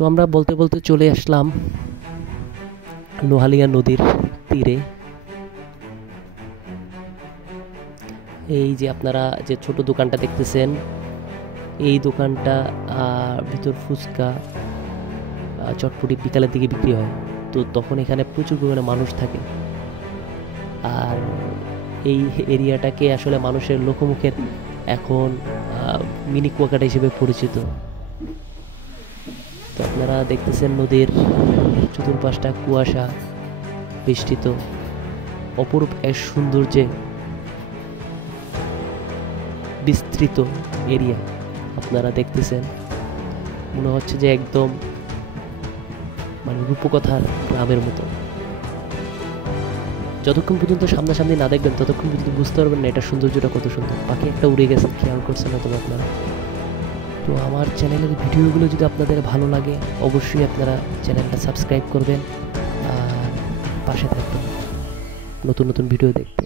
তো আমরা বলতে বলতে চলে আসলাম লোহালিয়া নদীর তীরে। এই যে আপনারা যে ছোট দোকানটা দেখতেছেন, এই দোকানটা ভিতর ফুচকা চটপটি বিকালের দিকে বিক্রি হয়। তো তখন এখানে প্রচুর পরিমাণে মানুষ থাকে, আর এই এরিয়াটাকে আসলে মানুষের লোকমুখের এখন মিনি কুয়াকাটা হিসেবে পরিচিত। তো আপনারা দেখতেছেন নদীর চতুর্পাশটা কুয়াশা বেষ্টিত, অপরূপ এক সৌন্দর্যে বিস্তৃত এরিয়া আপনারা দেখতেছেন। মনে হচ্ছে যে একদম মানে রূপকথার গ্রামের মতো। যতক্ষণ পর্যন্ত সামনাসামনি না দেখবেন ততক্ষণ পর্যন্ত বুঝতে পারবেন না এটা সৌন্দর্যটা কত সুন্দর। পাখি একটা উড়ে গেছে, খেয়াল করছেন না তবে আপনারা? তো আমার চ্যানেলের ভিডিওগুলো যদি আপনাদের ভালো লাগে অবশ্যই আপনারা চ্যানেলটা সাবস্ক্রাইব করবেন আর পাশে থাকবেন নতুন নতুন ভিডিও দেখতে।